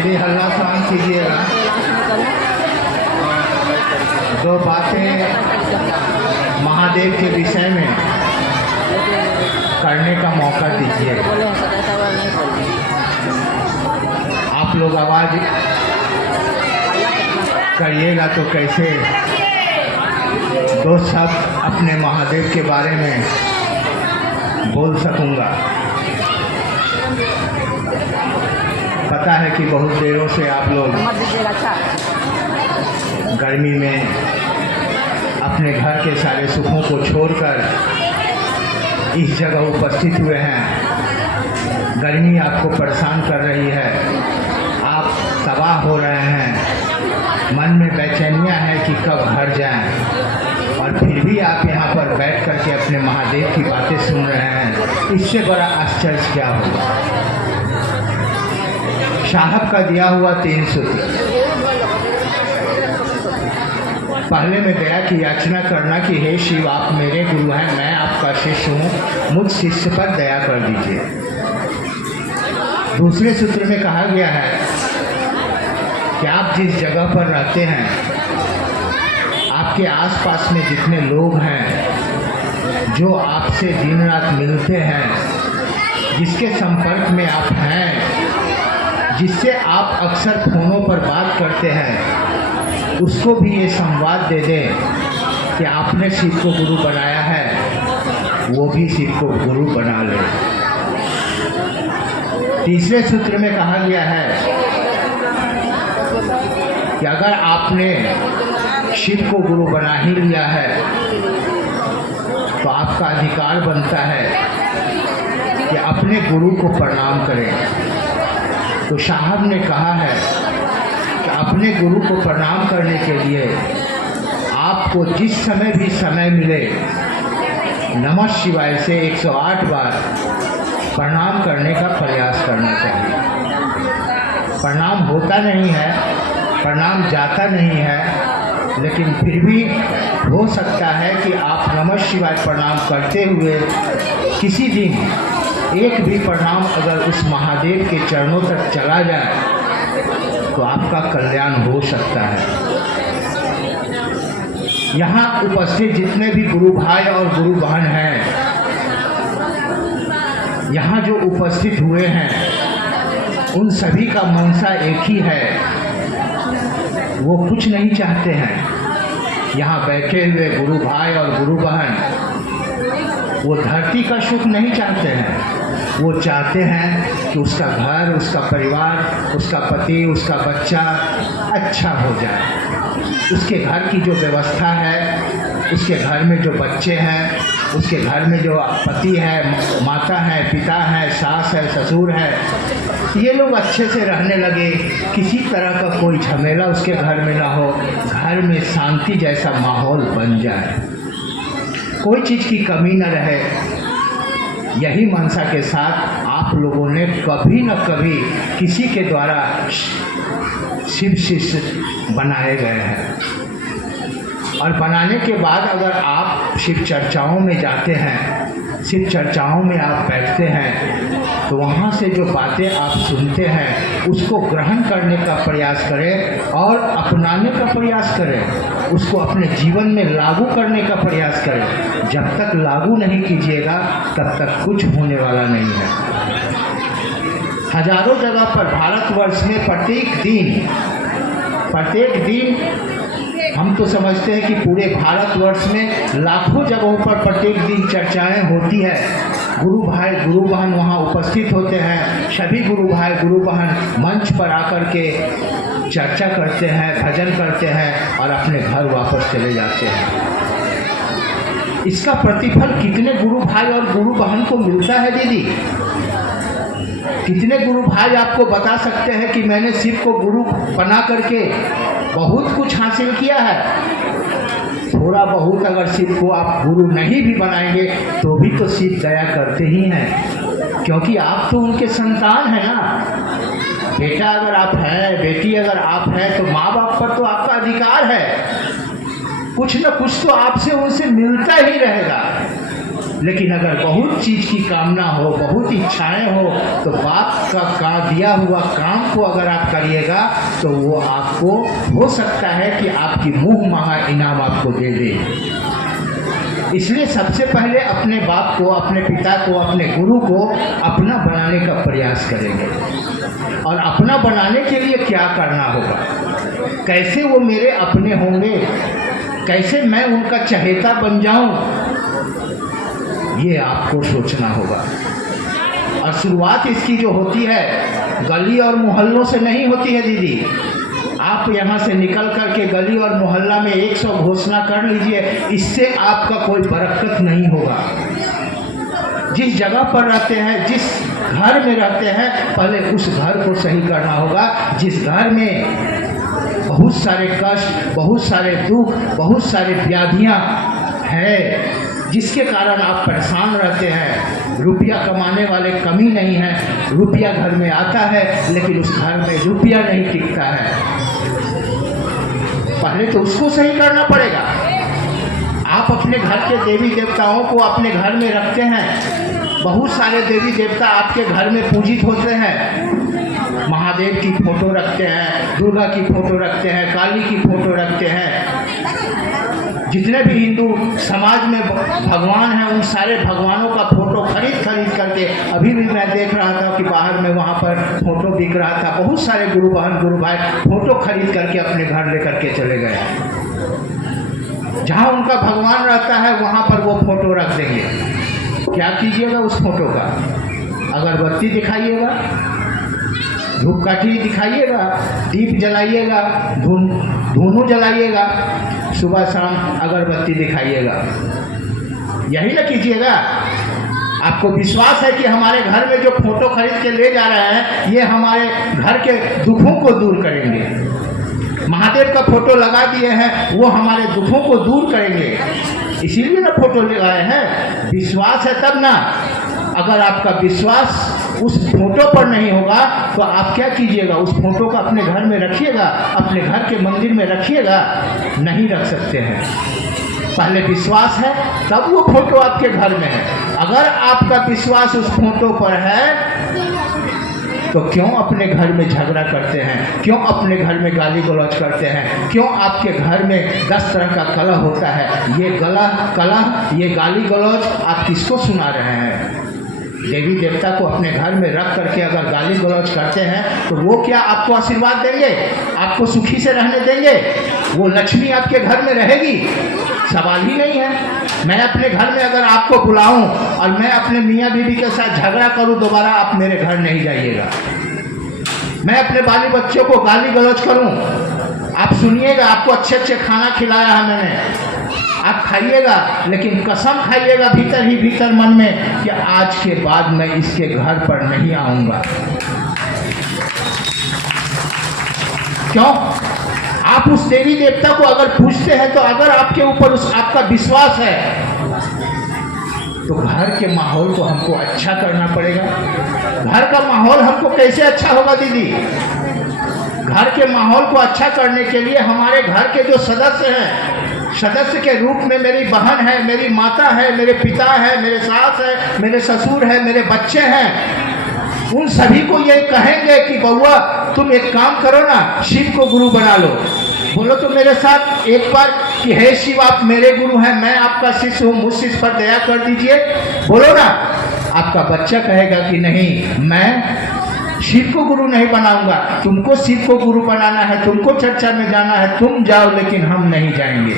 दीदी हल्ला शांत कीजिएगा। दो बातें महादेव के विषय में करने का मौका दीजिए। आप लोग आवाज़ करिएगा तो कैसे दो शब्द अपने महादेव के बारे में बोल सकूंगा। पता है कि बहुत देरों से आप लोग गर्मी में अपने घर के सारे सुखों को छोड़कर इस जगह उपस्थित हुए हैं। गर्मी आपको परेशान कर रही है, आप तबाह हो रहे हैं, मन में बेचैनियाँ है कि कब घर जाएं, और फिर भी आप यहाँ पर बैठ कर के अपने महादेव की बातें सुन रहे हैं। इससे बड़ा आश्चर्य क्या होगा। साहब का दिया हुआ 3 सूत्र। पहले में दया की याचना करना कि हे शिव, आप मेरे गुरु हैं, मैं आपका शिष्य हूँ, मुझ शिष्य पर दया कर दीजिए। दूसरे सूत्र में कहा गया है कि आप जिस जगह पर रहते हैं, आपके आसपास में जितने लोग हैं जो आपसे दिन रात मिलते हैं, जिसके संपर्क में आप हैं, जिससे आप अक्सर फोनों पर बात करते हैं, उसको भी ये संवाद दे दें कि आपने शिव को गुरु बनाया है, वो भी शिव को गुरु बना ले। तीसरे सूत्र में कहा गया है कि अगर आपने शिव को गुरु बना ही लिया है तो आपका अधिकार बनता है कि अपने गुरु को प्रणाम करें। तो साहब ने कहा है कि अपने गुरु को प्रणाम करने के लिए आपको जिस समय भी समय मिले, नमः शिवाय से 108 बार प्रणाम करने का प्रयास करना चाहिए। प्रणाम होता नहीं है, प्रणाम जाता नहीं है, लेकिन फिर भी हो सकता है कि आप नमः शिवाय प्रणाम करते हुए किसी दिन एक भी प्रणाम अगर उस महादेव के चरणों तक चला जाए तो आपका कल्याण हो सकता है। यहाँ उपस्थित जितने भी गुरु भाई और गुरु बहन हैं, यहाँ जो उपस्थित हुए हैं, उन सभी का मनसा एक ही है। वो कुछ नहीं चाहते हैं। यहाँ बैठे हुए गुरु भाई और गुरु बहन वो धरती का सुख नहीं चाहते हैं, वो चाहते हैं कि उसका घर, उसका परिवार, उसका पति, उसका बच्चा अच्छा हो जाए। उसके घर की जो व्यवस्था है, उसके घर में जो बच्चे हैं, उसके घर में जो पति है, माता है, पिता है, सास है, ससुर है, ये लोग अच्छे से रहने लगे, किसी तरह का कोई झमेला उसके घर में ना हो, घर में शांति जैसा माहौल बन जाए, कोई चीज़ की कमी न रहे। यही मनसा के साथ आप लोगों ने कभी न कभी किसी के द्वारा शिव शिष्य बनाए गए हैं, और बनाने के बाद अगर आप शिव चर्चाओं में जाते हैं, शिव चर्चाओं में आप बैठते हैं, तो वहाँ से जो बातें आप सुनते हैं उसको ग्रहण करने का प्रयास करें और अपनाने का प्रयास करें, उसको अपने जीवन में लागू करने का प्रयास करें। जब तक लागू नहीं कीजिएगा तब तक कुछ होने वाला नहीं है। हजारों जगह पर भारतवर्ष में प्रत्येक दिन हम तो समझते हैं कि पूरे भारतवर्ष में लाखों जगहों पर प्रत्येक दिन चर्चाएं होती है। गुरु भाई गुरु बहन वहाँ उपस्थित होते हैं, सभी गुरु भाई गुरु बहन मंच पर आकर के चर्चा करते हैं, भजन करते हैं और अपने घर वापस चले जाते हैं। इसका प्रतिफल कितने गुरु भाई और गुरु बहन को मिलता है दीदी? कितने गुरु भाई आपको बता सकते हैं कि मैंने शिव को गुरु बना करके बहुत कुछ हासिल किया है? थोड़ा बहुत अगर शिव को आप गुरु नहीं भी बनाएंगे तो भी तो शिव दया करते ही हैं, क्योंकि आप तो उनके संतान हैं ना। बेटा अगर आप हैं, बेटी अगर आप हैं, तो माँ बाप पर तो आपका अधिकार है, कुछ न कुछ तो आपसे उनसे मिलता ही रहेगा। लेकिन अगर बहुत चीज़ की कामना हो, बहुत इच्छाएं हो, तो बाप का दिया हुआ काम को अगर आप करिएगा तो वो आपको हो सकता है कि आपकी मुँह मांगा इनाम आपको दे दे। इसलिए सबसे पहले अपने बाप को, अपने पिता को, अपने गुरु को अपना बनाने का प्रयास करेंगे। और अपना बनाने के लिए क्या करना होगा, कैसे वो मेरे अपने होंगे, कैसे मैं उनका चहेता बन जाऊं, ये आपको सोचना होगा। और शुरुआत इसकी जो होती है गली और मोहल्लों से नहीं होती है दीदी। आप यहाँ से निकल कर के गली और मोहल्ला में 100 घोषणा कर लीजिए, इससे आपका कोई बरकत नहीं होगा। जिस जगह पर रहते हैं, जिस घर में रहते हैं, पहले उस घर को सही करना होगा। जिस घर में बहुत सारे कष्ट, बहुत सारे दुख, बहुत सारी व्याधियाँ हैं, जिसके कारण आप परेशान रहते हैं, रुपया कमाने वाले कमी नहीं है, रुपया घर में आता है लेकिन उस घर में रुपया नहीं टिकता है। पहले तो उसको सही करना पड़ेगा। आप अपने घर के देवी देवताओं को अपने घर में रखते हैं, बहुत सारे देवी देवता आपके घर में पूजित होते हैं। महादेव की फोटो रखते हैं, दुर्गा की फोटो रखते हैं, काली की फोटो रखते हैं। जितने भी हिंदू समाज में भगवान हैं, उन सारे भगवानों का फोटो खरीद करके, अभी भी मैं देख रहा था कि बाहर में वहाँ पर फोटो बिक रहा था। बहुत सारे गुरु बहन, गुरु भाई फोटो खरीद करके अपने घर लेकर के चले गए। जहाँ उनका भगवान रहता है वहाँ पर वो फोटो रख देंगे। क्या कीजिएगा उस फोटो का? अगरबत्ती दिखाइएगा, धूपकाठी दिखाइएगा, दीप जलाइएगा, धूनु जलाइएगा, सुबह शाम अगरबत्ती दिखाइएगा। यही ना कीजिएगा। आपको विश्वास है कि हमारे घर में जो फोटो खरीद के ले जा रहे हैं, ये हमारे घर के दुखों को दूर करेंगे। महादेव का फोटो लगा दिए हैं, वो हमारे दुखों को दूर करेंगे। इसीलिए ना फोटो लगाए हैं। विश्वास है तब ना। अगर आपका विश्वास उस फोटो पर नहीं होगा तो आप क्या कीजिएगा? उस फोटो को अपने घर में रखिएगा, अपने घर के मंदिर में रखिएगा? नहीं रख सकते हैं। पहले विश्वास है तब वो फोटो आपके घर में है। अगर आपका विश्वास उस फोटो पर है तो क्यों अपने घर में झगड़ा करते हैं? क्यों अपने घर में गाली गलौज करते हैं? क्यों आपके घर में 10 तरह का कलह होता है? ये कलह, ये गाली गलौज आप किसको सुना रहे हैं? देवी देवता को अपने घर में रख करके अगर गाली गलौज करते हैं तो वो क्या आपको आशीर्वाद देंगे? आपको सुखी से रहने देंगे? वो लक्ष्मी आपके घर में रहेगी? सवाल ही नहीं है। मैं अपने घर में अगर आपको बुलाऊं और मैं अपने मियाँ बीवी के साथ झगड़ा करूं, दोबारा आप मेरे घर नहीं जाइएगा। मैं अपने बाली बच्चों को गाली गलौज करूं, आप सुनिएगा, आपको अच्छे अच्छे खाना खिलाया है मैंने, आप खाइएगा, लेकिन कसम खाइएगा भीतर ही भीतर मन में कि आज के बाद मैं इसके घर पर नहीं आऊंगा। क्यों? आप उस देवी देवता को अगर पूछते हैं तो अगर आपके ऊपर आपका विश्वास है तो घर के माहौल को हमको अच्छा करना पड़ेगा। घर का माहौल हमको कैसे अच्छा होगा दीदी? घर के माहौल को अच्छा करने के लिए हमारे घर के जो सदस्य हैं, सदस्य के रूप में मेरी बहन है, मेरी माता है, मेरे पिता है, मेरे सास है, मेरे ससुर है, मेरे बच्चे हैं, उन सभी को ये कहेंगे कि बउआ तुम एक काम करो ना, शिव को गुरु बना लो। बोलो तो मेरे साथ एक बार कि हे शिव आप मेरे गुरु हैं, मैं आपका शिष्य हूँ, मुझ शिष्य पर दया कर दीजिए। बोलो ना। आपका बच्चा कहेगा कि नहीं, मैं शिव को गुरु नहीं बनाऊंगा, तुमको शिव को गुरु बनाना है, तुमको चर्चा में जाना है, तुम जाओ लेकिन हम नहीं जाएंगे।